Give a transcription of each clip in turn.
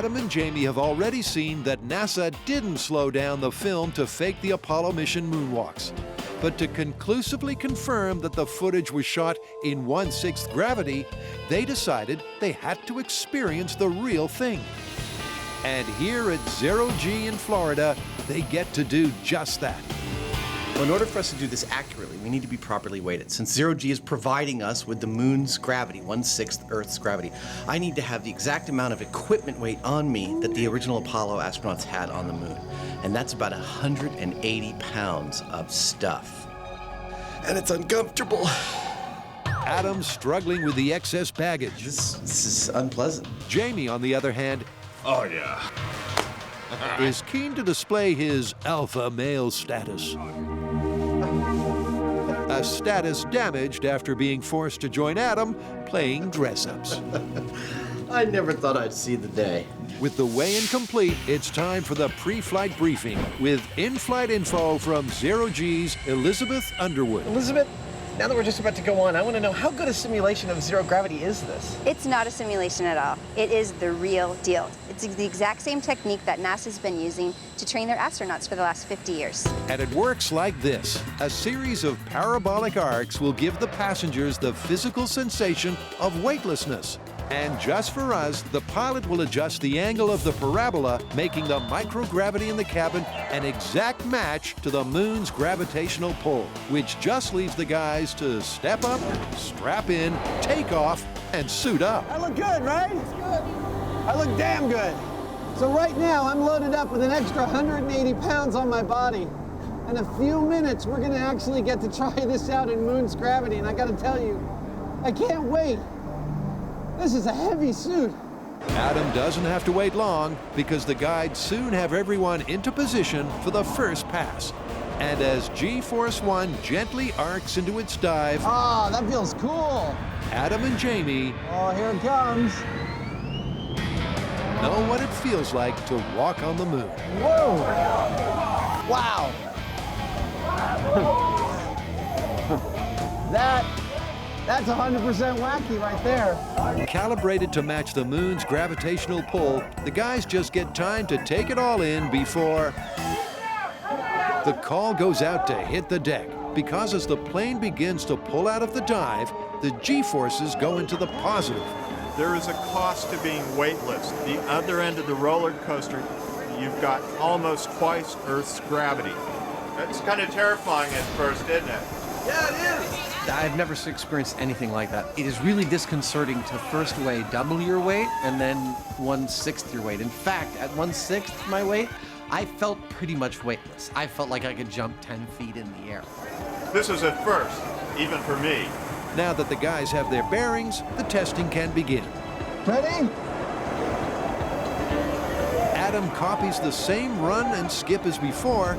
Adam and Jamie have already seen that NASA didn't slow down the film to fake the Apollo mission moonwalks. But to conclusively confirm that the footage was shot in 1/6 gravity, they decided they had to experience the real thing. And here at 0G in Florida, they get to do just that. Well, in order for us to do this accurately, we need to be properly weighted. Since 0G is providing us with the moon's gravity, 1/6 Earth's gravity, I need to have the exact amount of equipment weight on me that the original Apollo astronauts had on the moon. And that's about 180 pounds of stuff. And it's uncomfortable. Adam's struggling with the excess baggage. This is unpleasant. Jamie, on the other hand, oh yeah, is keen to display his alpha male status. A status damaged after being forced to join Adam playing dress-ups. I never thought I'd see the day. With the weigh-in complete, it's time for the pre-flight briefing with in-flight info from 0G's Elizabeth Underwood. Elizabeth, now that we're just about to go on, I want to know, how good a simulation of zero gravity is this? It's not a simulation at all. It is the real deal. It's the exact same technique that NASA's been using to train their astronauts for the last 50 years. And it works like this. A series of parabolic arcs will give the passengers the physical sensation of weightlessness. And just for us, the pilot will adjust the angle of the parabola, making the microgravity in the cabin an exact match to the moon's gravitational pull, which just leaves the guys to step up, strap in, take off, and suit up. I look good, right? Good. I look damn good. So right now, I'm loaded up with an extra 180 pounds on my body. In a few minutes, we're gonna actually get to try this out in moon's gravity, and I gotta tell you, I can't wait. This is a heavy suit. Adam doesn't have to wait long because the guides soon have everyone into position for the first pass. And as G-Force 1 gently arcs into its dive, Ah, that feels cool. Adam and Jamie Oh, here it comes. know what it feels like to walk on the moon. Whoa. Wow. That's 100% wacky right there. Calibrated to match the moon's gravitational pull, the guys just get time to take it all in before the call goes out to hit the deck. Because as the plane begins to pull out of the dive, the G-forces go into the positive. There is a cost to being weightless. The other end of the roller coaster, you've got almost twice Earth's gravity. It's kind of terrifying at first, isn't it? Yeah, it is. I've never experienced anything like that. It is really disconcerting to first weigh double your weight and then 1/6 your weight. In fact, at 1/6 my weight, I felt pretty much weightless. I felt like I could jump 10 feet in the air. This is a first, even for me. Now that the guys have their bearings, the testing can begin. Ready? Adam copies the same run and skip as before.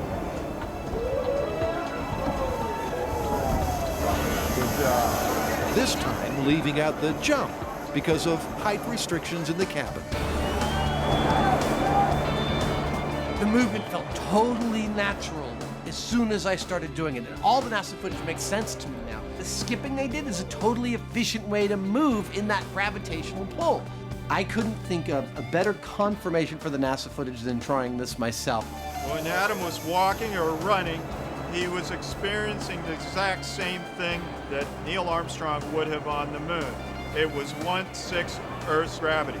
This time leaving out the jump because of height restrictions in the cabin. The movement felt totally natural as soon as I started doing it, and all the NASA footage makes sense to me now. The skipping they did is a totally efficient way to move in that gravitational pull. I couldn't think of a better confirmation for the NASA footage than trying this myself. When Adam was walking or running, he was experiencing the exact same thing that Neil Armstrong would have on the moon. It was 1/6 Earth's gravity.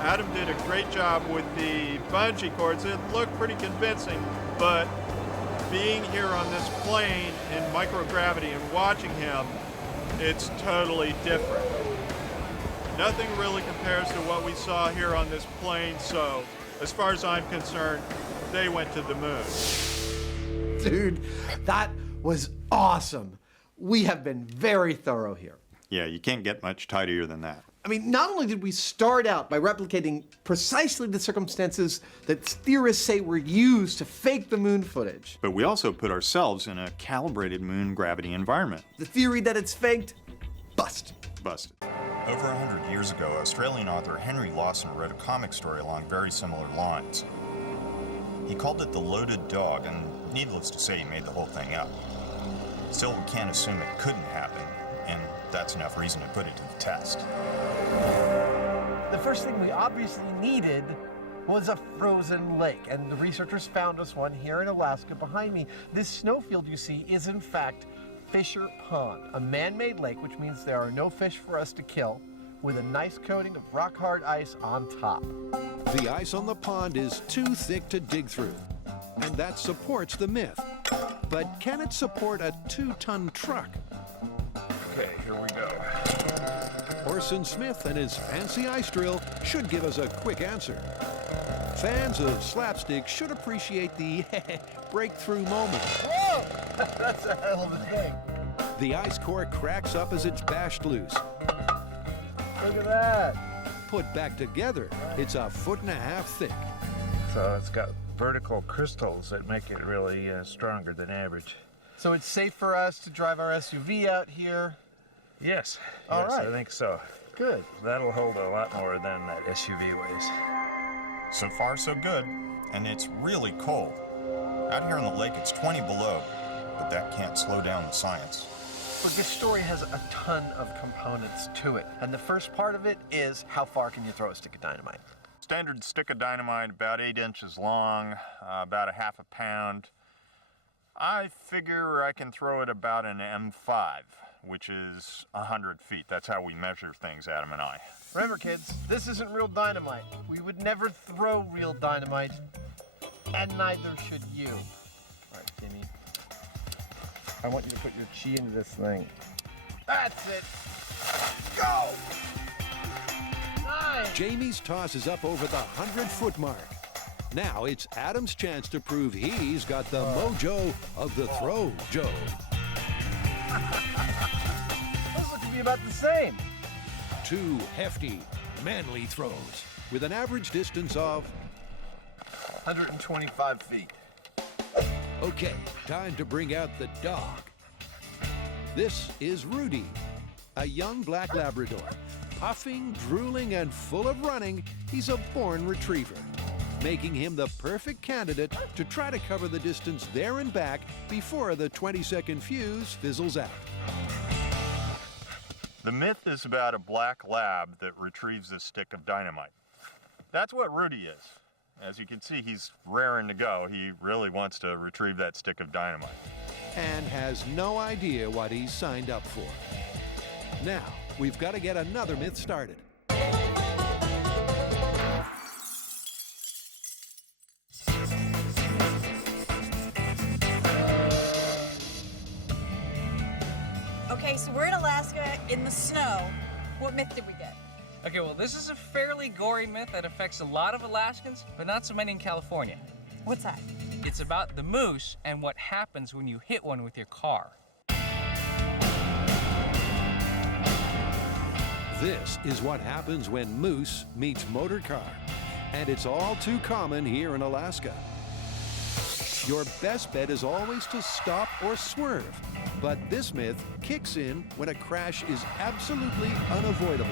Adam did a great job with the bungee cords. It looked pretty convincing, but being here on this plane in microgravity and watching him, it's totally different. Nothing really compares to what we saw here on this plane, so as far as I'm concerned, they went to the moon. Dude, that was awesome. We have been very thorough here. yeah, you can't get much tidier than that. I mean, not only did we start out by replicating precisely the circumstances that theorists say were used to fake the moon footage. But we also put ourselves in a calibrated moon gravity environment. The theory that it's faked, busted. Busted. Over 100 years ago, Australian author Henry Lawson wrote a comic story along very similar lines. He called it The Loaded Dog, and needless to say, he made the whole thing up. Still, we can't assume it couldn't happen, and that's enough reason to put it to the test. The first thing we obviously needed was a frozen lake, and the researchers found us one here in Alaska behind me. This snowfield you see is in fact Fisher Pond, a man-made lake, which means there are no fish for us to kill, with a nice coating of rock-hard ice on top. The ice on the pond is too thick to dig through, and that supports the myth. But can it support a 2-ton truck? Okay, here we go. Orson Smith and his fancy ice drill should give us a quick answer. Fans of slapstick should appreciate the breakthrough moment. Whoa! That's a hell of a thing. The ice core cracks up as it's bashed loose. Look at that. Put back together, it's 1.5 feet thick. So it's got vertical crystals that make it really stronger than average. So it's safe for us to drive our SUV out here? Yes, All yes, right. I think so. Good. That'll hold a lot more than that SUV weighs. So far, so good, and it's really cold. Out here in the lake, it's 20 below, but that can't slow down the science. But this story has a ton of components to it, and the first part of it is how far can you throw a stick of dynamite? Standard stick of dynamite, about 8 inches long, about 1/2 pound. I figure I can throw it about an M5, which is 100 feet. That's how we measure things, Adam and I. Remember, kids, this isn't real dynamite. We would never throw real dynamite, and neither should you. All right, Jimmy. I want you to put your chi into this thing. That's it. Go! Nice! Jamie's toss is up over the 100-foot mark. Now it's Adam's chance to prove he's got the mojo of the throw, Joe. Those look to be about the same. 2 hefty, manly throws with an average distance of... 125 feet. Okay, time to bring out the dog. This is Rudy, a young black Labrador. Puffing, drooling, and full of running, he's a born retriever, making him the perfect candidate to try to cover the distance there and back before the 20-second fuse fizzles out. The myth is about a black lab that retrieves a stick of dynamite. That's what Rudy is. As you can see, he's raring to go. He really wants to retrieve that stick of dynamite. And has no idea what he's signed up for. Now, we've got to get another myth started. Okay, so we're in Alaska in the snow. What myth did we get? Okay, well, this is a fairly gory myth that affects a lot of Alaskans, but not so many in California. What's that? It's about the moose and what happens when you hit one with your car. This is what happens when moose meets motor car, and it's all too common here in Alaska. Your best bet is always to stop or swerve, but this myth kicks in when a crash is absolutely unavoidable.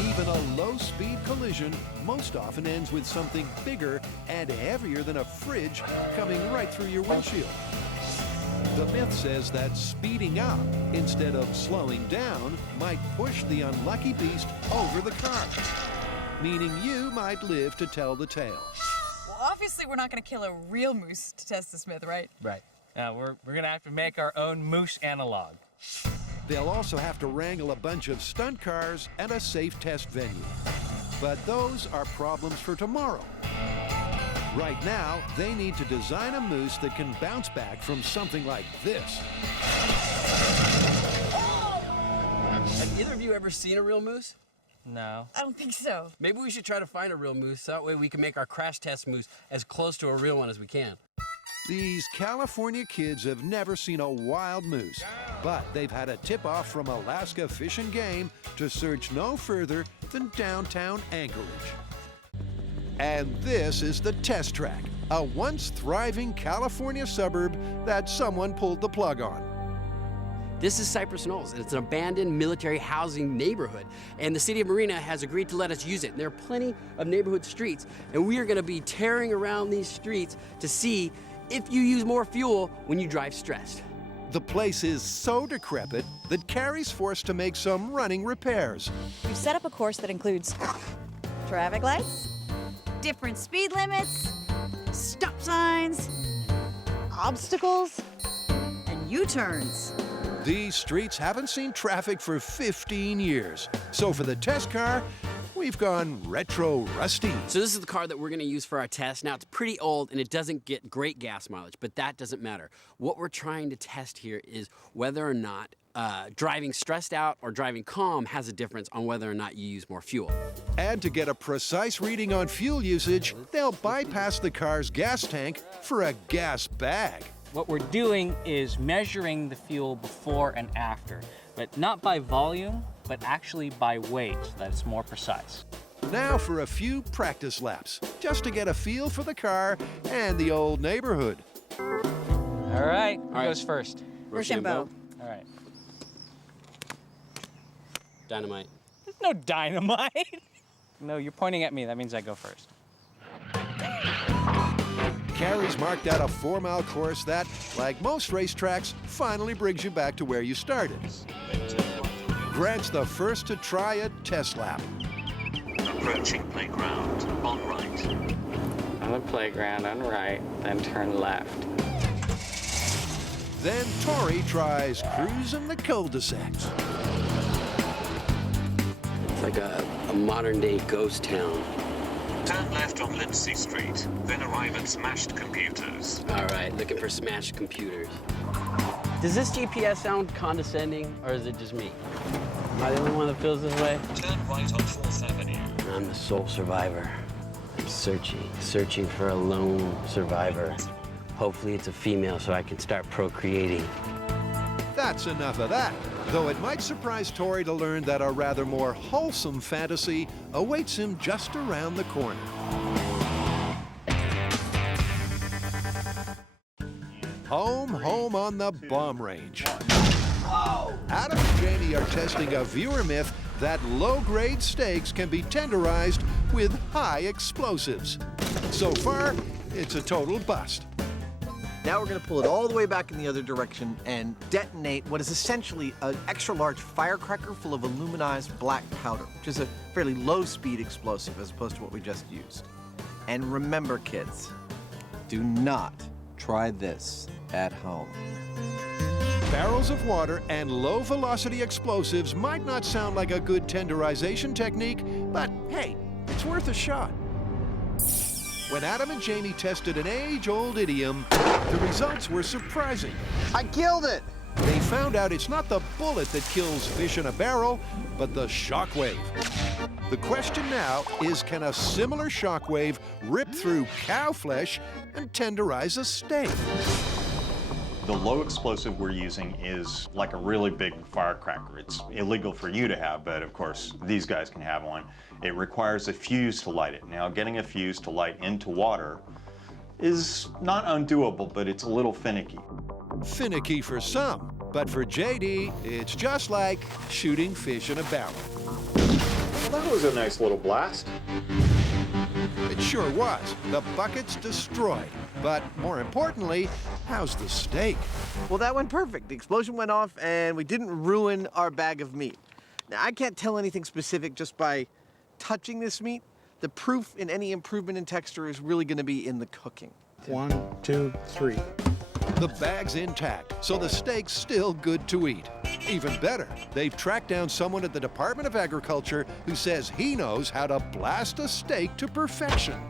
Even a low-speed collision most often ends with something bigger and heavier than a fridge coming right through your windshield. The myth says that speeding up instead of slowing down might push the unlucky beast over the car, meaning you might live to tell the tale. Well, obviously we're not going to kill a real moose to test this myth, right? Right. Now, we're going to have to make our own moose analog. They'll also have to wrangle a bunch of stunt cars and a safe test venue. But those are problems for tomorrow. Right now, they need to design a moose that can bounce back from something like this. Have either of you ever seen a real moose? No. I don't think so. Maybe we should try to find a real moose, so that way we can make our crash test moose as close to a real one as we can. These California kids have never seen a wild moose, but they've had a tip-off from Alaska Fish and Game to search no further than downtown Anchorage. And this is the test track, a once thriving California suburb that someone pulled the plug on. This is Cypress Knolls, and it's an abandoned military housing neighborhood. And the city of Marina has agreed to let us use it. And there are plenty of neighborhood streets, and we are going to be tearing around these streets to see if you use more fuel when you drive stressed. The place is so decrepit that Carrie's forced to make some running repairs. We've set up a course that includes traffic lights, different speed limits, stop signs, obstacles, and U-turns. These streets haven't seen traffic for 15 years. So for the test car, we've gone retro rusty. So this is the car that we're going to use for our test. Now, it's pretty old and it doesn't get great gas mileage, but that doesn't matter. What we're trying to test here is whether or not driving stressed out or driving calm has a difference on whether or not you use more fuel. And to get a precise reading on fuel usage, they'll bypass the car's gas tank for a gas bag. What we're doing is measuring the fuel before and after, but not by volume, but actually by weight, so that it's more precise. Now for a few practice laps, just to get a feel for the car and the old neighborhood. All right, who goes first? Rochambeau. All right. Dynamite. There's no dynamite. No, you're pointing at me. That means I go first. Carrie's marked out a 4-mile course that, like most racetracks, finally brings you back to where you started. Grant's the first to try a test lap. Approaching playground, on right. On the playground, on right, then turn left. Then Tori tries cruising the cul-de-sacs. It's like a modern-day ghost town. Turn left on Lindsay Street, then arrive at Smashed Computers. All right, looking for smashed computers. Does this GPS sound condescending, or is it just me? Am I the only one that feels this way? Turn right on 4th Avenue. I'm the sole survivor. I'm searching for a lone survivor. Hopefully it's a female so I can start procreating. That's enough of that. Though it might surprise Tori to learn that a rather more wholesome fantasy awaits him just around the corner. Home on the bomb range. Adam and Jamie are testing a viewer myth that low-grade steaks can be tenderized with high explosives. So far, it's a total bust. Now we're going to pull it all the way back in the other direction and detonate what is essentially an extra-large firecracker full of aluminized black powder, which is a fairly low-speed explosive as opposed to what we just used. And remember, kids, do not try this at home. Barrels of water and low-velocity explosives might not sound like a good tenderization technique, but hey, it's worth a shot. When Adam and Jamie tested an age-old idiom, the results were surprising. I killed it! They found out it's not the bullet that kills fish in a barrel, but the shockwave. The question now is, can a similar shockwave rip through cow flesh and tenderize a steak? The low explosive we're using is like a really big firecracker. It's illegal for you to have, but of course, these guys can have one. It requires a fuse to light it. Now, getting a fuse to light into water is not undoable, but it's a little finicky. Finicky for some, but for JD, it's just like shooting fish in a barrel. Well, that was a nice little blast. It sure was. The bucket's destroyed. But more importantly, how's the steak? Well, that went perfect. The explosion went off and we didn't ruin our bag of meat. Now, I can't tell anything specific just by touching this meat. The proof in any improvement in texture is really going to be in the cooking. 1, 2, 3. The bag's intact, so the steak's still good to eat. Even better, they've tracked down someone at the Department of Agriculture who says he knows how to blast a steak to perfection.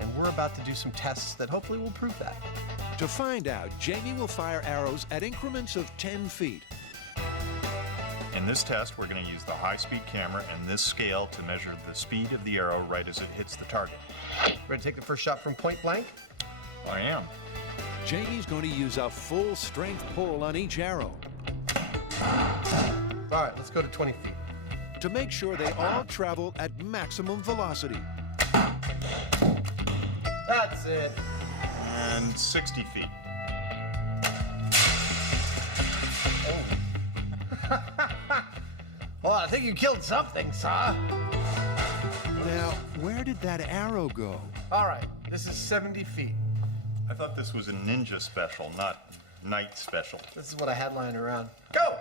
And we're about to do some tests that hopefully will prove that. To find out, Jamie will fire arrows at increments of 10 feet. In this test, we're going to use the high-speed camera and this scale to measure the speed of the arrow right as it hits the target. Ready to take the first shot from point blank? I am. Jamie's going to use a full-strength pull on each arrow. All right, let's go to 20 feet. To make sure they all travel at maximum velocity. That's it. And 60 feet. Well, I think you killed something, sir. Now, where did that arrow go? All right, this is 70 feet. I thought this was a ninja special, not night special. This is what I had lying around. Go!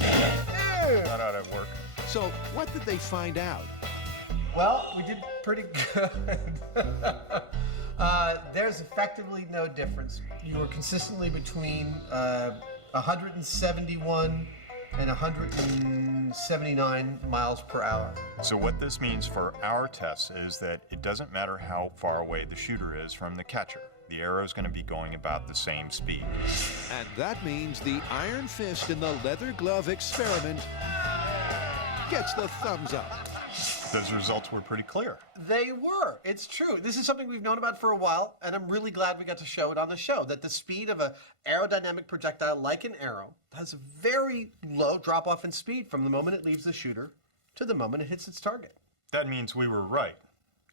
That ought to work. So, what did they find out? Well, we did pretty good. There's effectively no difference. You were consistently between 171 and 179 miles per hour. So what this means for our tests is that it doesn't matter how far away the shooter is from the catcher. The arrow is going to be going about the same speed. And that means the iron fist in the leather glove experiment gets the thumbs up. Those results were pretty clear. They were. It's true. This is something we've known about for a while, and I'm really glad we got to show it on the show, that the speed of an aerodynamic projectile like an arrow has a very low drop-off in speed from the moment it leaves the shooter to the moment it hits its target. That means we were right,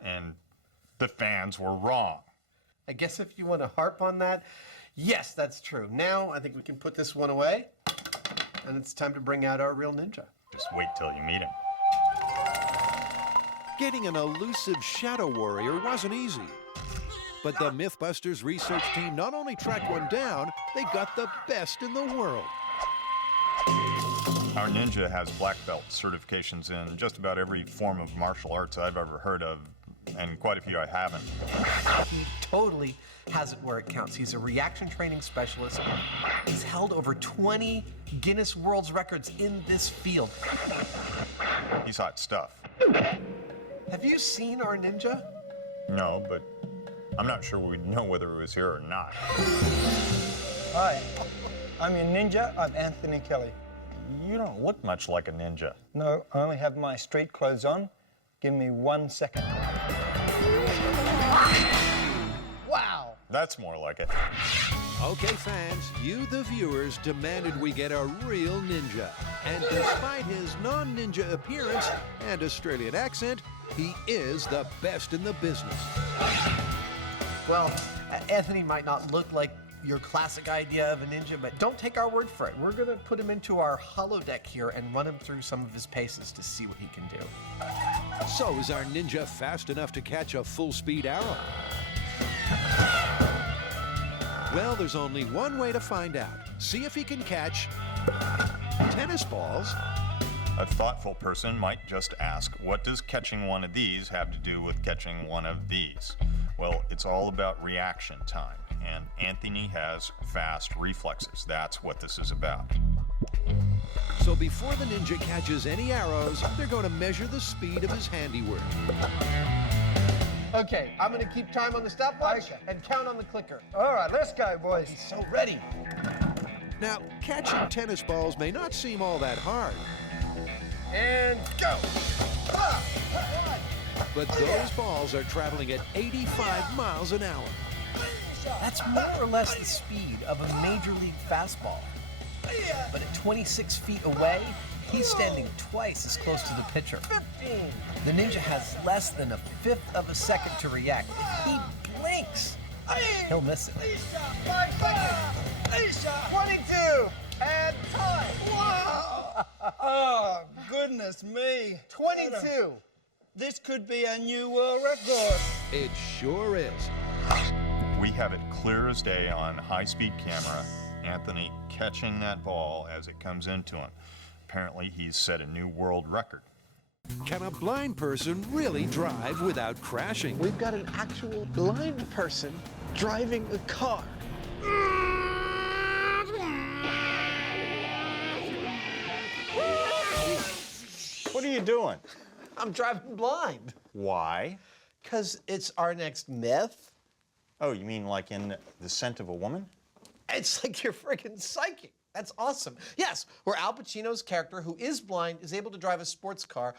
and the fans were wrong. I guess if you want to harp on that, yes, that's true. Now I think we can put this one away, and it's time to bring out our real ninja. Just wait till you meet him. Getting an elusive shadow warrior wasn't easy. But the MythBusters research team not only tracked one down, they got the best in the world. Our ninja has black belt certifications in just about every form of martial arts I've ever heard of, and quite a few I haven't. He totally has it where it counts. He's a reaction training specialist. He's held over 20 Guinness World Records in this field. He's hot stuff. Have you seen our ninja? No, but I'm not sure we'd know whether it was here or not. Hi, I'm your ninja. I'm Anthony Kelly. You don't look much like a ninja. No, I only have my street clothes on. Give me 1 second. Wow! That's more like it. Okay, fans, you, the viewers, demanded we get a real ninja. And despite his non-ninja appearance and Australian accent, he is the best in the business. Well, Anthony might not look like your classic idea of a ninja, but don't take our word for it. We're going to put him into our holodeck here and run him through some of his paces to see what he can do. So is our ninja fast enough to catch a full-speed arrow? Well, there's only one way to find out. See if he can catch tennis balls. A thoughtful person might just ask, what does catching one of these have to do with catching one of these? Well, it's all about reaction time, and Anthony has fast reflexes. That's what this is about. So before the ninja catches any arrows, they're going to measure the speed of his handiwork. Okay, I'm going to keep time on the stopwatch and count on the clicker. All right, let's go, boys. He's so ready. Now, catching tennis balls may not seem all that hard. And go! But those balls are traveling at 85 miles an hour. That's more or less the speed of a major league fastball. But at 26 feet away, he's standing twice as close to the pitcher. 15. The ninja has less than a fifth of a second to react. If he blinks, he'll miss it. 5 seconds. 22. And time. Wow. Oh, goodness me. 22. This could be a new world record. It sure is. We have it clear as day on high-speed camera, Anthony catching that ball as it comes into him. Apparently, he's set a new world record. Can a blind person really drive without crashing? We've got an actual blind person driving a car. What are you doing? I'm driving blind. Why? Because it's our next myth. Oh, you mean like in The Scent of a Woman? It's like you're freaking psychic. That's awesome. Yes, where Al Pacino's character, who is blind, is able to drive a sports car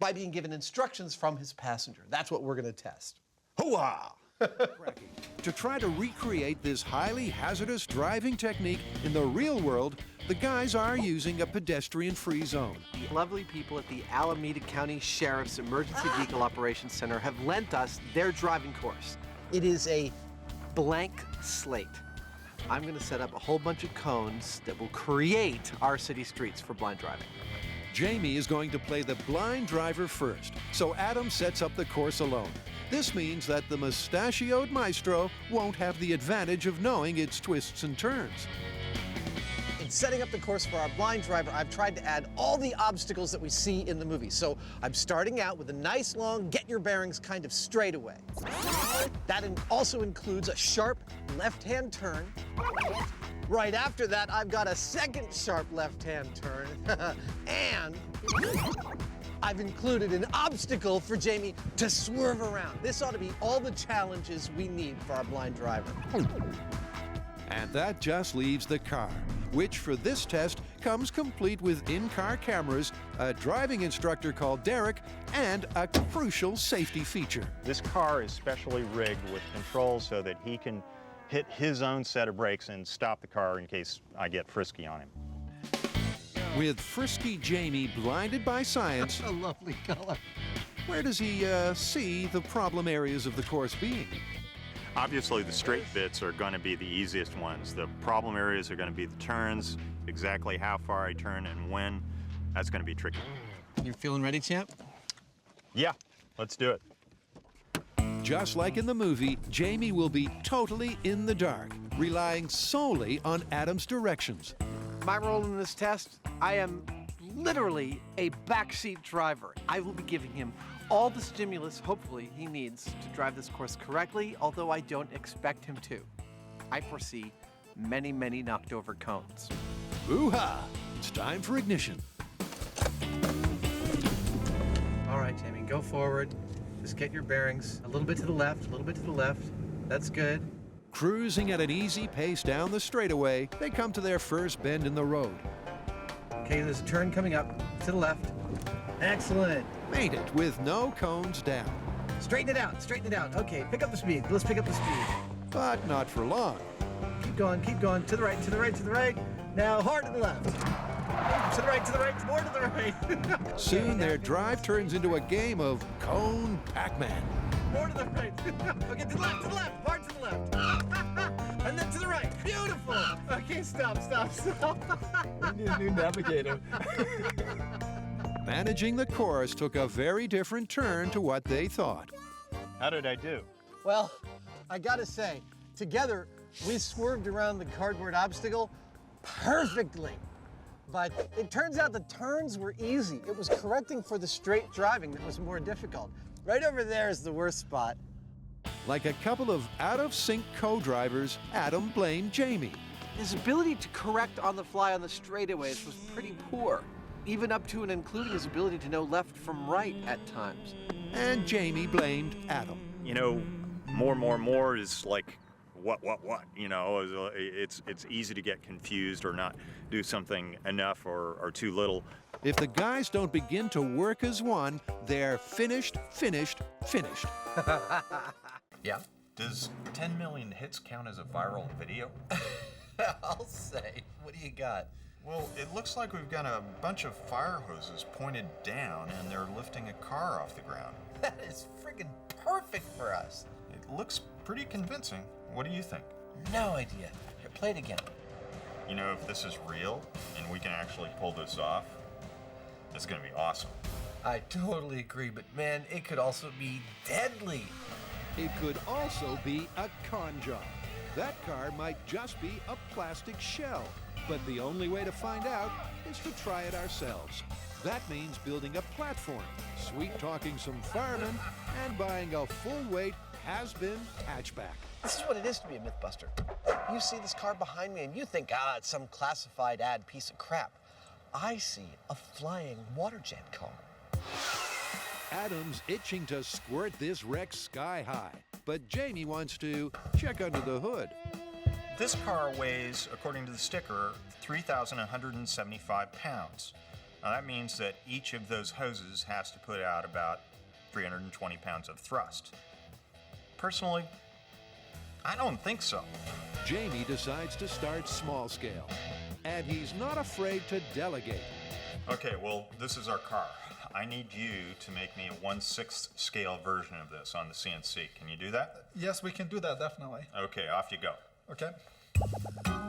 by being given instructions from his passenger. That's what we're going to test. Hoo-ah! To try to recreate this highly hazardous driving technique in the real world, the guys are using a pedestrian-free zone. The lovely people at the Alameda County Sheriff's Emergency Vehicle Operations Center have lent us their driving course. It is a blank slate. I'm going to set up a whole bunch of cones that will create our city streets for blind driving. Jamie is going to play the blind driver first, so Adam sets up the course alone. This means that the mustachioed maestro won't have the advantage of knowing its twists and turns. In setting up the course for our blind driver, I've tried to add all the obstacles that we see in the movie. So I'm starting out with a nice long get your bearings kind of straightaway. That also includes a sharp left-hand turn. Right after that, I've got a second sharp left-hand turn. And I've included an obstacle for Jamie to swerve around. This ought to be all the challenges we need for our blind driver. And that just leaves the car, which for this test comes complete with in-car cameras, a driving instructor called Derek, and a crucial safety feature. This car is specially rigged with controls so that he can hit his own set of brakes and stop the car in case I get frisky on him. With frisky Jamie blinded by science, A lovely color. where does he see the problem areas of the course being? Obviously, the straight bits are going to be the easiest ones. The problem areas are going to be the turns, exactly how far I turn and when. That's going to be tricky. You feeling ready, champ? Yeah, let's do it. Just like in the movie, Jamie will be totally in the dark, relying solely on Adam's directions. My role in this test, I am literally a backseat driver. I will be giving him all the stimulus, hopefully, he needs to drive this course correctly, although I don't expect him to. I foresee many, many knocked over cones. Ooh-ha! It's time for ignition. All right, Jamie, go forward. Just get your bearings. A little bit to the left, a little bit to the left. That's good. Cruising at an easy pace down the straightaway, they come to their first bend in the road. Okay, there's a turn coming up to the left. Excellent. Made it with no cones down. Straighten it out, straighten it out. Okay, pick up the speed. Let's pick up the speed. But not for long. Keep going, keep going. To the right, to the right, to the right. Now hard to the left. To the right, to the right, more to the right. Soon their drive turns into a game of Cone Pac-Man. More to the right. Okay, to the left, hard to the left. And then to the right. Beautiful. Okay, stop. We need a new navigator. Managing the course took a very different turn to what they thought. How did I do? Well, I gotta say, together, we swerved around the cardboard obstacle perfectly. But it turns out the turns were easy. It was correcting for the straight driving that was more difficult. Right over there is the worst spot. Like a couple of out-of-sync co-drivers, Adam blamed Jamie. His ability to correct on the fly on the straightaways was pretty poor, even up to and including his ability to know left from right at times. And Jamie blamed Adam. You know, more is like what? You know, it's easy to get confused or not do something enough or too little. If the guys don't begin to work as one, they're finished. Yeah? Does 10 million hits count as a viral video? I'll say. What do you got? Well, it looks like we've got a bunch of fire hoses pointed down and they're lifting a car off the ground. That is friggin' perfect for us. It looks pretty convincing. What do you think? No idea. Here, play it again. You know, if this is real and we can actually pull this off, it's gonna be awesome. I totally agree, but man, it could also be deadly. It could also be a con job. That car might just be a plastic shell. But the only way to find out is to try it ourselves. That means building a platform, sweet-talking some firemen, and buying a full-weight has-been hatchback. This is what it is to be a Mythbuster. You see this car behind me and you think, it's some classified ad piece of crap. I see a flying water jet car. Adam's itching to squirt this wreck sky high, but Jamie wants to check under the hood. This car weighs, according to the sticker, 3,175 pounds. Now that means that each of those hoses has to put out about 320 pounds of thrust. Personally, I don't think so. Jamie decides to start small scale, and he's not afraid to delegate. Okay, well, this is our car. I need you to make me a 1/6 scale version of this on the CNC. Can you do that? Yes, we can do that, definitely. Okay, off you go. Okay.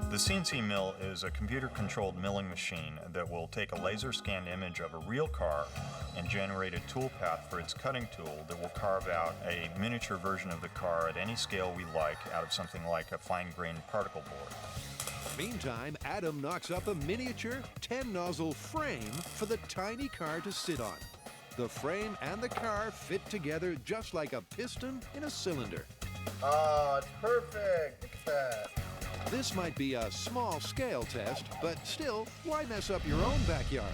The CNC mill is a computer-controlled milling machine that will take a laser-scanned image of a real car and generate a toolpath for its cutting tool that will carve out a miniature version of the car at any scale we like out of something like a fine-grained particle board. Meantime, Adam knocks up a miniature 10-nozzle frame for the tiny car to sit on. The frame and the car fit together just like a piston in a cylinder. Oh, it's perfect. Look at that. This might be a small-scale test, but still, why mess up your own backyard?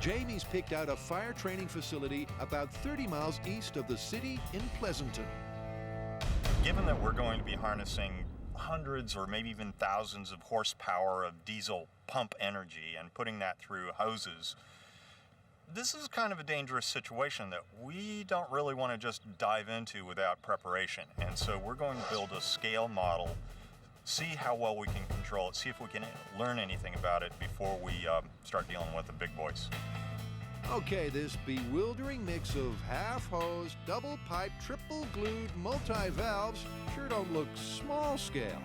Jamie's picked out a fire training facility about 30 miles east of the city in Pleasanton. Given that we're going to be harnessing hundreds or maybe even thousands of horsepower of diesel pump energy and putting that through hoses, this is kind of a dangerous situation that we don't really want to just dive into without preparation. And so we're going to build a scale model, see how well we can control it, see if we can learn anything about it before we start dealing with the big boys. Okay, this bewildering mix of half-hose, double-pipe, triple-glued, multi-valves sure don't look small-scale.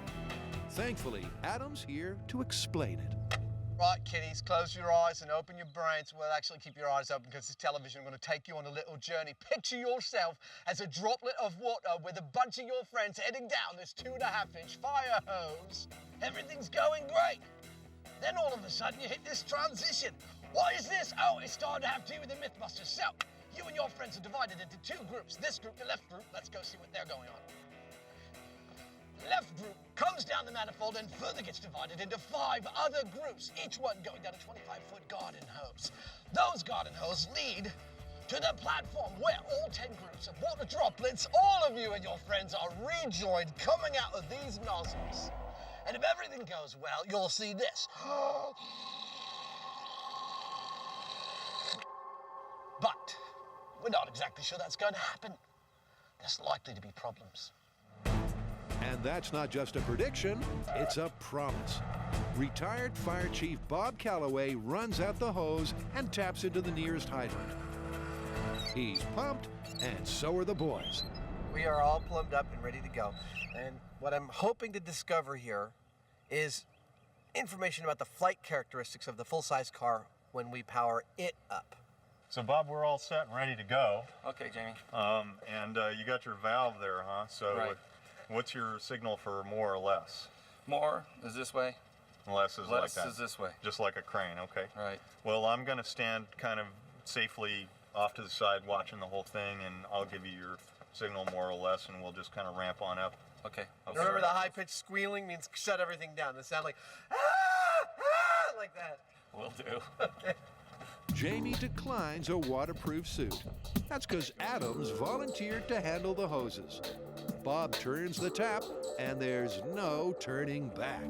Thankfully, Adam's here to explain it. Right, kiddies, close your eyes and open your brains. Well, actually keep your eyes open because this television. I'm going to take you on a little journey. Picture yourself as a droplet of water with a bunch of your friends heading down this 2.5-inch fire hose. Everything's going great. Then all of a sudden you hit this transition. What is this? Oh, it's starting to have to do with the MythBusters. So, you and your friends are divided into 2 groups. This group, the left group, let's go see what they're going on. Left group comes down the manifold and further gets divided into 5 other groups, each one going down a 25-foot garden hose. Those garden hoses lead to the platform where all 10 groups of water droplets, all of you and your friends, are rejoined coming out of these nozzles. And if everything goes well, you'll see this. But we're not exactly sure that's going to happen. There's likely to be problems. And that's not just a prediction, it's a promise. Retired Fire Chief Bob Calloway runs out the hose and taps into the nearest hydrant. He's pumped, and so are the boys. We are all plumbed up and ready to go. And what I'm hoping to discover here is information about the flight characteristics of the full-size car when we power it up. So Bob, we're all set and ready to go. Okay, Jamie. And you got your valve there, huh? So Right. What's your signal for more or less? More is this way. Less is like Less that. is this way. Just like a crane, okay. Right. Well, I'm going to stand kind of safely off to the side watching the whole thing, and I'll give you your signal more or less, and we'll just kind of ramp on up. Okay. Remember the high-pitched squealing means shut everything down. They sound like, like that. Will do. Jamie declines a waterproof suit. That's because Adams volunteered to handle the hoses. Bob turns the tap, and there's no turning back.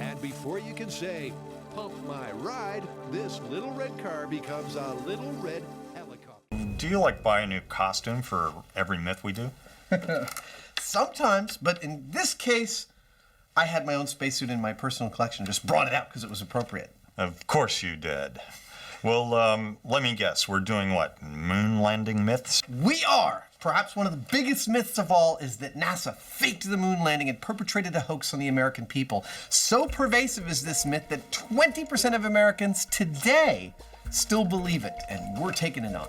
And before you can say, "Pump my ride," this little red car becomes a little red helicopter. Do you buy a new costume for every myth we do? Sometimes, but in this case, I had my own spacesuit in my personal collection. Just brought it out because it was appropriate. Of course you did. Well, let me guess. We're doing what? Moon landing myths? We are! Perhaps one of the biggest myths of all is that NASA faked the moon landing and perpetrated a hoax on the American people. So pervasive is this myth that 20% of Americans today still believe it, and we're taking it on.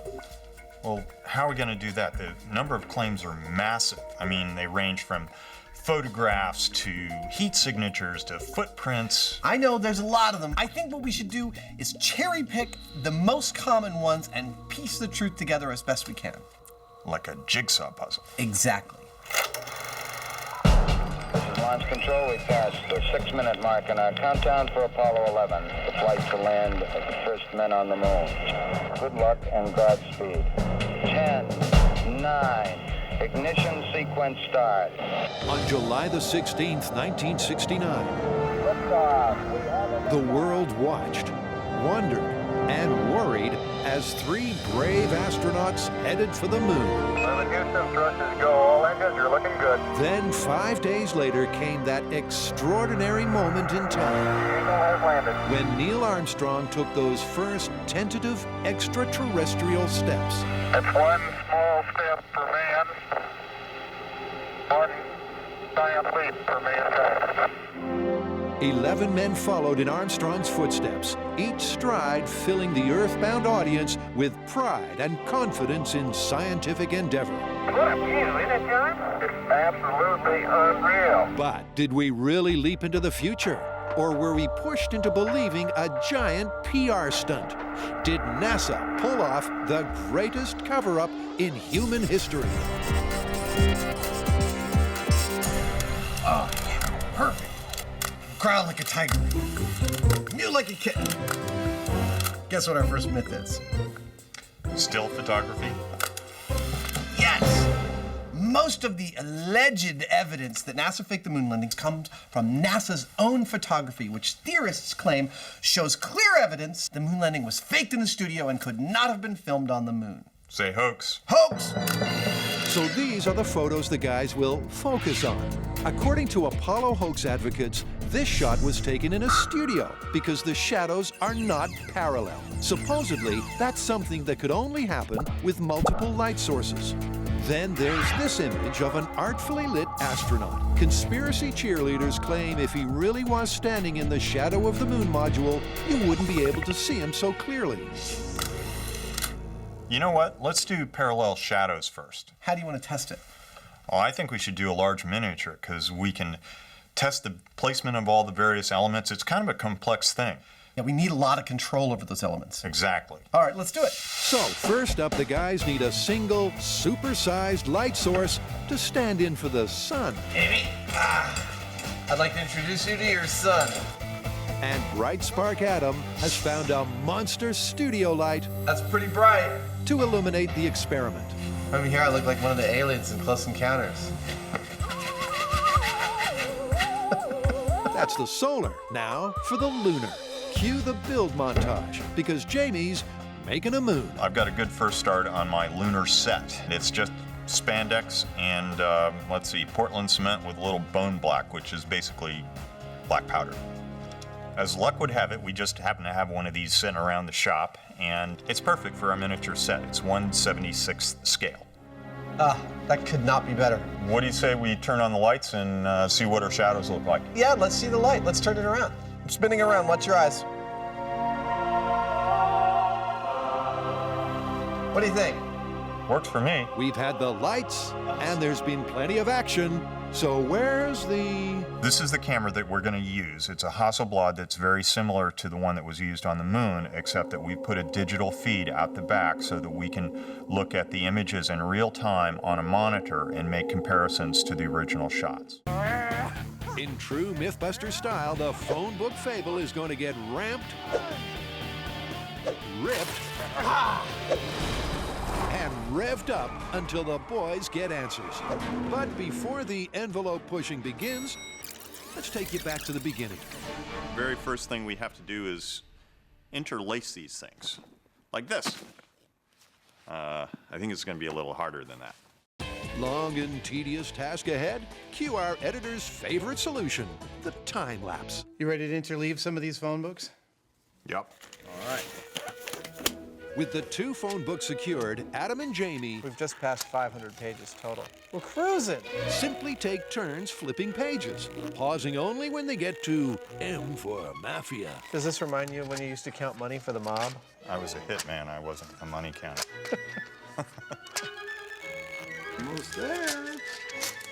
Well, how are we going to do that? The number of claims are massive. I mean, they range from photographs to heat signatures to footprints. I know there's a lot of them. I think what we should do is cherry pick the most common ones and piece the truth together as best we can. Like a jigsaw puzzle. Exactly. This is launch control. We passed the 6-minute mark in our countdown for Apollo 11, the flight to land of the first men on the moon. Good luck and Godspeed. 10, 9, ignition sequence start. On July the 16th, 1969, Liftoff. the world watched, wondered, and worried as 3 brave astronauts headed for the moon. Houston, thrusters go. All engines, you're looking good. Then 5 days later came that extraordinary moment in time when Neil Armstrong took those first tentative extraterrestrial steps. It's one small step for man, one giant leap for mankind. 11 men followed in Armstrong's footsteps, each stride filling the earthbound audience with pride and confidence in scientific endeavor. What a view, isn't it, John? It's absolutely unreal. But did we really leap into the future? Or were we pushed into believing a giant PR stunt? Did NASA pull off the greatest cover-up in human history? Oh, yeah, perfect. Growl like a tiger. Mew like a kitten. Guess what our first myth is? Still photography? Yes! Most of the alleged evidence that NASA faked the moon landings comes from NASA's own photography, which theorists claim shows clear evidence the moon landing was faked in the studio and could not have been filmed on the moon. Say hoax. Hoax! So these are the photos the guys will focus on. According to Apollo hoax advocates, this shot was taken in a studio because the shadows are not parallel. Supposedly, that's something that could only happen with multiple light sources. Then there's this image of an artfully lit astronaut. Conspiracy cheerleaders claim if he really was standing in the shadow of the moon module, you wouldn't be able to see him so clearly. You know what? Let's do parallel shadows first. How do you want to test it? Well, I think we should do a large miniature because we can test the placement of all the various elements. It's kind of a complex thing. Yeah, we need a lot of control over those elements. Exactly. All right, let's do it. So first up, the guys need a single, super-sized light source to stand in for the sun. Amy, I'd like to introduce you to your son. And Bright Spark Adam has found a monster studio light. That's pretty bright. To illuminate the experiment. Over here, I look like one of the aliens in Close Encounters. That's the solar. Now for the lunar. Cue the build montage, because Jamie's making a moon. I've got a good first start on my lunar set. It's just spandex and, let's see, Portland cement with a little bone black, which is basically black powder. As luck would have it, we just happen to have one of these sitting around the shop, and it's perfect for a miniature set. It's 1/76th scale. That could not be better. What do you say we turn on the lights and see what our shadows look like? Yeah, let's see the light. Let's turn it around. I'm spinning around. Watch your eyes. What do you think? Works for me. We've had the lights, and there's been plenty of action. So where's the... This is the camera that we're going to use. It's a Hasselblad that's very similar to the one that was used on the moon, except that we put a digital feed out the back so that we can look at the images in real time on a monitor and make comparisons to the original shots. In true MythBusters style, the phone book fable is going to get ramped, ripped, and revved up until the boys get answers. But before the envelope pushing begins, let's take you back to the beginning. Very first thing we have to do is interlace these things, like this. I think it's going to be a little harder than that. Long and tedious task ahead? Cue our editor's favorite solution, the time lapse. You ready to interleave some of these phone books? Yep. All right. With the 2 phone books secured, Adam and Jamie... We've just passed 500 pages total. We're cruising. ...simply take turns flipping pages, pausing only when they get to M for Mafia. Does this remind you of when you used to count money for the mob? I was a hitman. I wasn't a money counter. Almost there.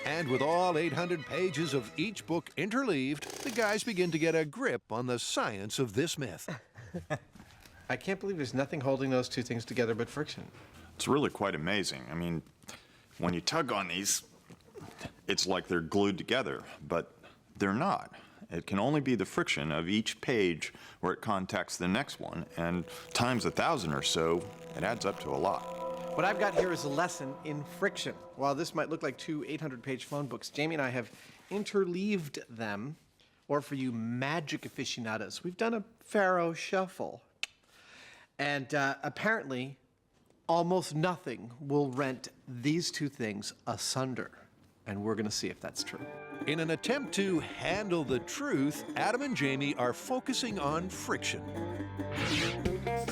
And with all 800 pages of each book interleaved, the guys begin to get a grip on the science of this myth. I can't believe there's nothing holding those two things together but friction. It's really quite amazing. I mean, when you tug on these, it's like they're glued together, but they're not. It can only be the friction of each page where it contacts the next one, and times 1,000 or so, it adds up to a lot. What I've got here is a lesson in friction. While this might look like 2 800-page phone books, Jamie and I have interleaved them, or for you magic aficionados, we've done a Pharaoh shuffle. And apparently, almost nothing will rent these 2 things asunder. And we're going to see if that's true. In an attempt to handle the truth, Adam and Jamie are focusing on friction.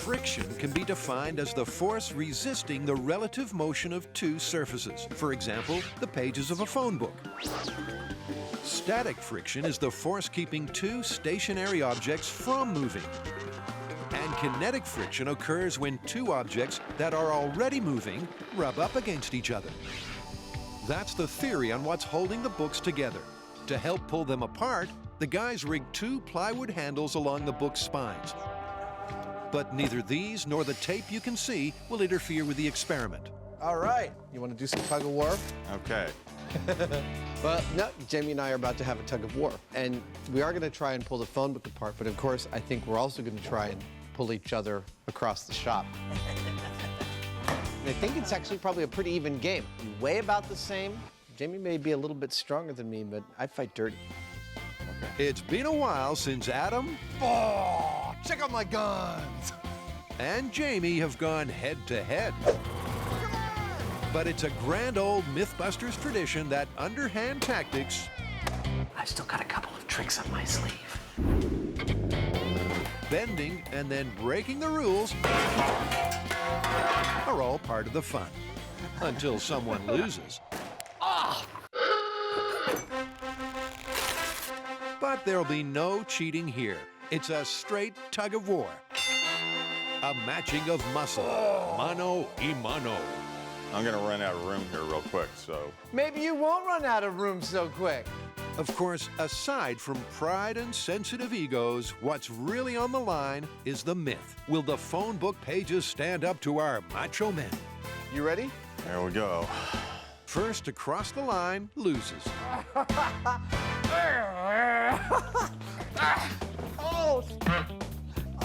Friction can be defined as the force resisting the relative motion of two surfaces. For example, the pages of a phone book. Static friction is the force keeping two stationary objects from moving. And kinetic friction occurs when two objects that are already moving rub up against each other. That's the theory on what's holding the books together. To help pull them apart, the guys rigged two plywood handles along the book's spines. But neither these nor the tape you can see will interfere with the experiment. All right, you want to do some tug of war? Okay. Well, no, Jamie and I are about to have a tug of war. And we are going to try and pull the phone book apart, but of course, I think we're also going to try and pull each other across the shop. And I think it's actually probably a pretty even game. We weigh about the same. Jamie may be a little bit stronger than me, but I fight dirty. It's been a while since Adam Check out my guns! and Jamie have gone head-to-head. But it's a grand old MythBusters tradition that underhand tactics... I've still got a couple of tricks up my sleeve. Bending and then breaking the rules are all part of the fun. Until someone loses. But there'll be no cheating here. It's a straight tug of war. A matching of muscle, mano y mano. I'm gonna run out of room here real quick, so. Maybe you won't run out of room so quick. Of course, aside from pride and sensitive egos, what's really on the line is the myth. Will the phone book pages stand up to our macho men? You ready? There we go. First to cross the line loses.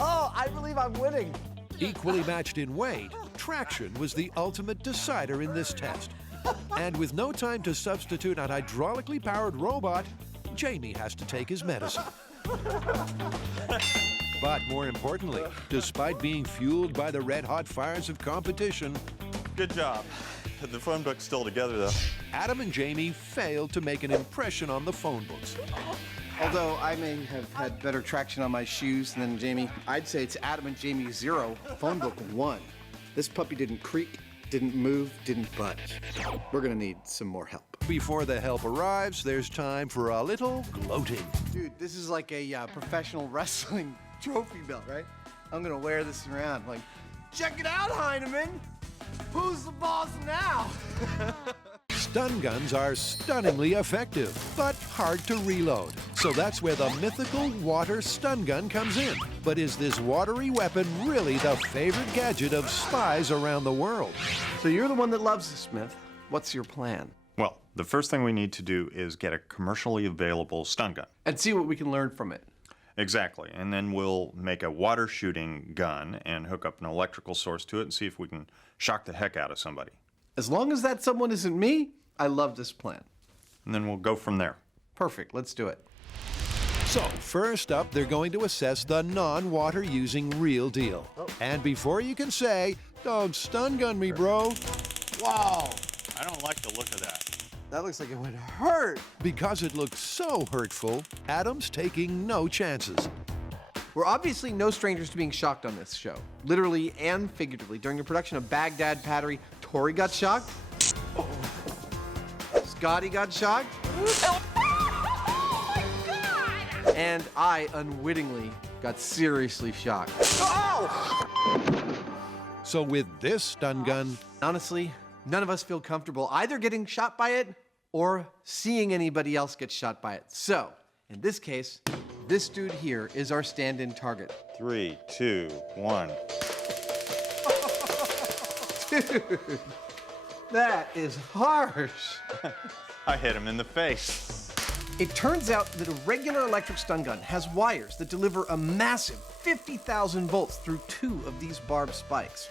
Oh, I believe I'm winning. Equally matched in weight, traction was the ultimate decider in this test. And with no time to substitute an hydraulically powered robot, Jamie has to take his medicine. But more importantly, despite being fueled by the red-hot fires of competition... Good job. The phone book's still together, though. Adam and Jamie failed to make an impression on the phone books. Although I may have had better traction on my shoes than Jamie, I'd say it's Adam and Jamie 0, phone book 1. This puppy didn't creak, didn't move, didn't budge. We're gonna need some more help. Before the help arrives, there's time for a little gloating. Dude, this is like a professional wrestling trophy belt, right? I'm gonna wear this around like, check it out, Heineman! Who's the boss now? Stun guns are stunningly effective, but hard to reload. So that's where the mythical water stun gun comes in. But is this watery weapon really the favorite gadget of spies around the world? So you're the one that loves this, Smith. What's your plan? Well, the first thing we need to do is get a commercially available stun gun. And see what we can learn from it. Exactly, and then we'll make a water shooting gun and hook up an electrical source to it and see if we can shock the heck out of somebody. As long as that someone isn't me, I love this plan. And then we'll go from there. Perfect, let's do it. So, first up, they're going to assess the non-water using real deal. And before you can say, don't stun gun me, bro. Wow, I don't like the look of that. that looks like it would hurt. Because it looks so hurtful, Adam's taking no chances. We're obviously no strangers to being shocked on this show. Literally and figuratively. During the production of Baghdad Pattery, Tori got shocked. Scotty got shocked. Oh my God! And I unwittingly got seriously shocked. So with this stun gun, honestly, none of us feel comfortable either getting shot by it or seeing anybody else get shot by it. So, in this case, this dude here is our stand-in target. 3, 2, 1. Dude, that is harsh. I hit him in the face. It turns out that a regular electric stun gun has wires that deliver a massive 50,000 volts through 2 of these barbed spikes.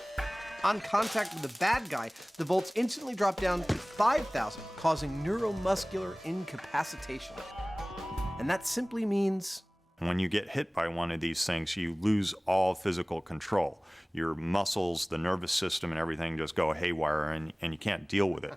On contact with the bad guy, the volts instantly drop down to 5,000, causing neuromuscular incapacitation. And that simply means... When you get hit by one of these things, you lose all physical control. Your muscles, the nervous system, and everything just go haywire, and you can't deal with it.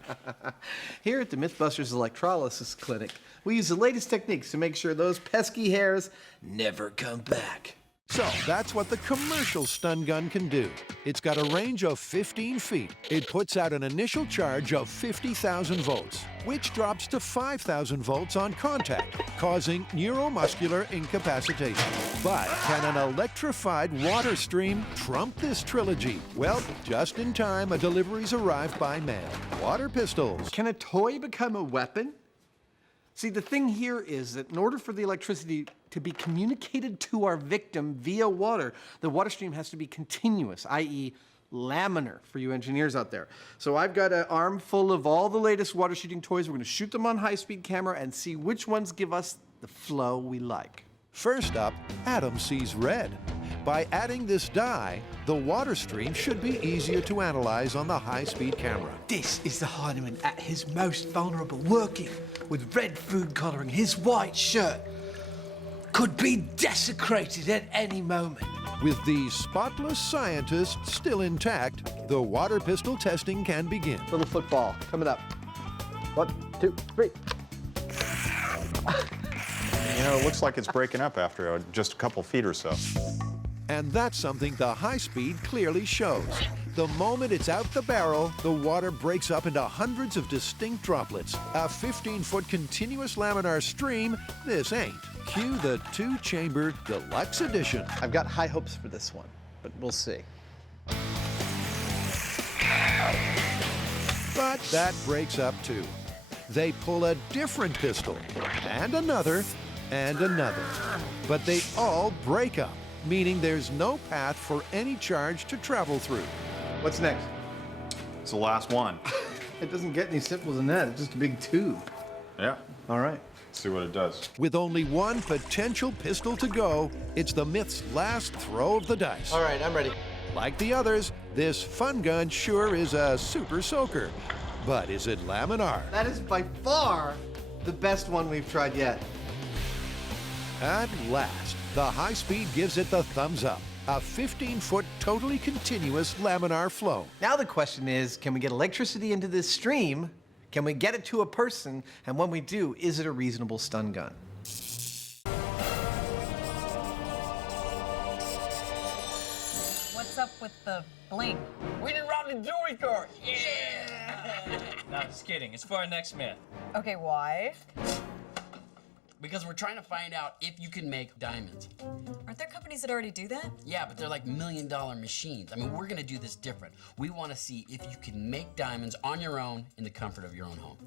Here at the MythBusters Electrolysis Clinic, we use the latest techniques to make sure those pesky hairs never come back. So that's what the commercial stun gun can do. It's got a range of 15 feet. It puts out an initial charge of 50,000 volts, which drops to 5,000 volts on contact, causing neuromuscular incapacitation. But can an electrified water stream trump this trilogy? Well, just in time, a delivery's arrived by mail. Water pistols. Can a toy become a weapon? See, the thing here is that in order for the electricity to be communicated to our victim via water, the water stream has to be continuous, i.e. laminar for you engineers out there. So I've got an arm full of all the latest water shooting toys. We're going to shoot them on high-speed camera and see which ones give us the flow we like. First up, Adam sees red. By adding this dye, the water stream should be easier to analyze on the high-speed camera. This is the Heinemann at his most vulnerable, working with red food colouring. His white shirt could be desecrated at any moment. With these spotless scientists still intact, the water pistol testing can begin. Little football coming up. 1, 2, 3. You know, it looks like it's breaking up after just a couple feet or so. And that's something the high speed clearly shows. The moment it's out the barrel, the water breaks up into hundreds of distinct droplets. A 15-foot continuous laminar stream, this ain't. Cue the 2-chamber deluxe edition. I've got high hopes for this one, but we'll see. But that breaks up too. They pull a different pistol, and another, and another. But they all break up, meaning there's no path for any charge to travel through. What's next? It's the last one. It doesn't get any simpler than that. It's just a big tube. Yeah. All right. Let's see what it does. With only one potential pistol to go, it's the Myth's last throw of the dice. All right, I'm ready. Like the others, this fun gun sure is a super soaker. But is it laminar? That is by far the best one we've tried yet. At last, the high speed gives it the thumbs up. A 15-foot totally continuous laminar flow. Now the question is, can we get electricity into this stream? Can we get it to a person? And when we do, is it a reasonable stun gun? What's up with the bling? We didn't rob the jewelry store! Yeah! No, just kidding. It's for our next myth. Okay, why? Because we're trying to find out if you can make diamonds. Aren't there companies that already do that? Yeah, but they're like $1 million machines. I mean, we're gonna do this different. We wanna see if you can make diamonds on your own in the comfort of your own home.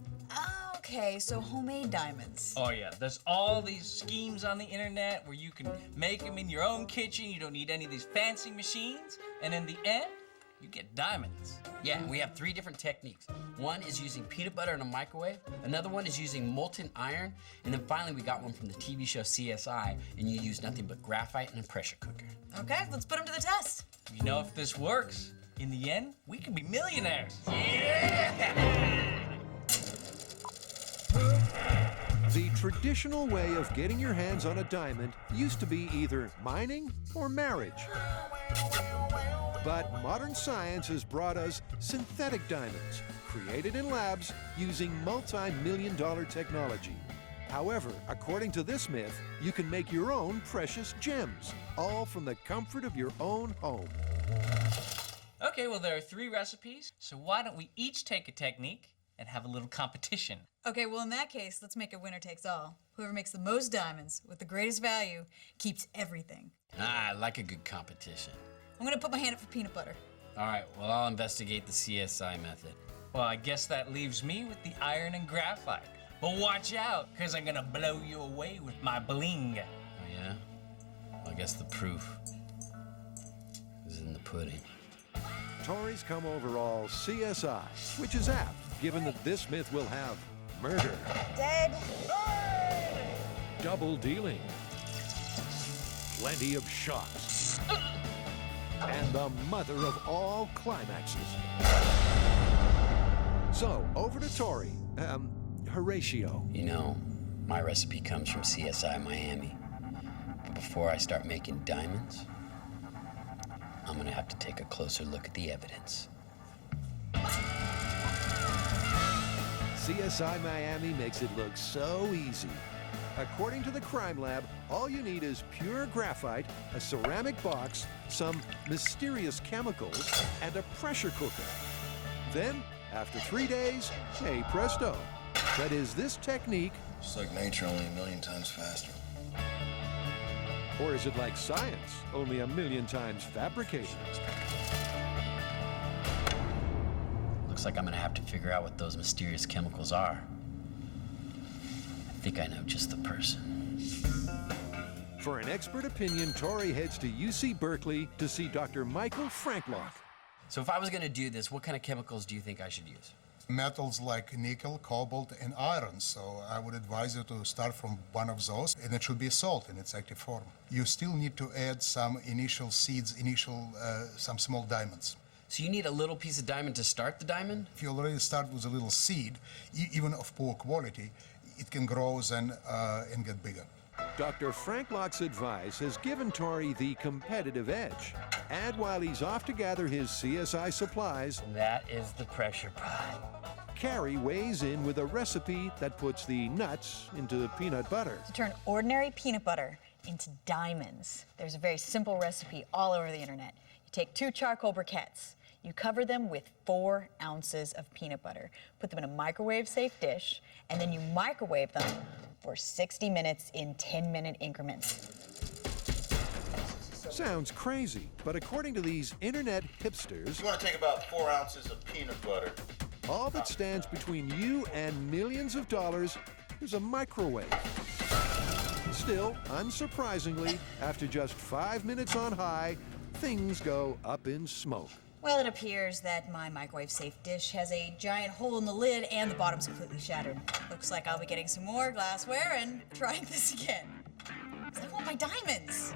Okay, so homemade diamonds. Oh yeah, there's all these schemes on the internet where you can make them in your own kitchen. You don't need any of these fancy machines. And in the end, you get diamonds. Yeah, we have 3 different techniques. One is using peanut butter in a microwave, another one is using molten iron, and then finally we got one from the TV show CSI, and you use nothing but graphite and a pressure cooker. Okay, let's put them to the test. You know, if this works, in the end, we can be millionaires. Yeah! The traditional way of getting your hands on a diamond used to be either mining or marriage. But modern science has brought us synthetic diamonds, created in labs using multi-million-dollar technology. However, according to this myth, you can make your own precious gems, all from the comfort of your own home. Okay, well, there are 3 recipes, so why don't we each take a technique and have a little competition? Okay, well, in that case, let's make it winner takes all. Whoever makes the most diamonds with the greatest value keeps everything. I like a good competition. I'm gonna put my hand up for peanut butter. All right, well, I'll investigate the CSI method. Well, I guess that leaves me with the iron and graphite. But watch out, because I'm gonna blow you away with my bling. Oh, yeah? Well, I guess the proof is in the pudding. Tori's come over all CSI, which is apt, given that this myth will have murder, Dead. double dealing, plenty of shots, and the mother of all climaxes. So, over to Tori. Horatio. You know, my recipe comes from CSI Miami. But before I start making diamonds, I'm gonna have to take a closer look at the evidence. CSI Miami makes it look so easy. According to the crime lab, all you need is pure graphite, a ceramic box, some mysterious chemicals, and a pressure cooker. Then, after 3 days, hey presto. That is this technique. It's like nature, only 1,000,000 times faster. Or is it like science, only 1,000,000 times fabricated? Looks like I'm gonna have to figure out what those mysterious chemicals are. I think I know just the person. For an expert opinion, Tori heads to UC Berkeley to see Dr. Michael Franklock. So if I was gonna do this, what kind of chemicals do you think I should use? Metals like nickel, cobalt, and iron. So I would advise you to start from one of those, and it should be salt in its active form. You still need to add some initial seeds, some small diamonds. So you need a little piece of diamond to start the diamond? If you already start with a little seed, even of poor quality, it can grow then and get bigger. Dr. Franklock's advice has given Tori the competitive edge. And while he's off to gather his CSI supplies, that is the pressure pot. Carrie weighs in with a recipe that puts the nuts into peanut butter. To turn ordinary peanut butter into diamonds, there's a very simple recipe all over the internet. You take 2 charcoal briquettes. You cover them with 4 ounces of peanut butter. Put them in a microwave-safe dish, and then you microwave them for 60 minutes in 10-minute increments. Sounds crazy, but according to these internet hipsters, You want to take about 4 ounces of peanut butter. all that stands between you and millions of dollars is a microwave. Still, unsurprisingly, after just 5 minutes on high, things go up in smoke. Well, it appears that my microwave-safe dish has a giant hole in the lid and the bottom's completely shattered. Looks like I'll be getting some more glassware and trying this again. 'Cause I want my diamonds.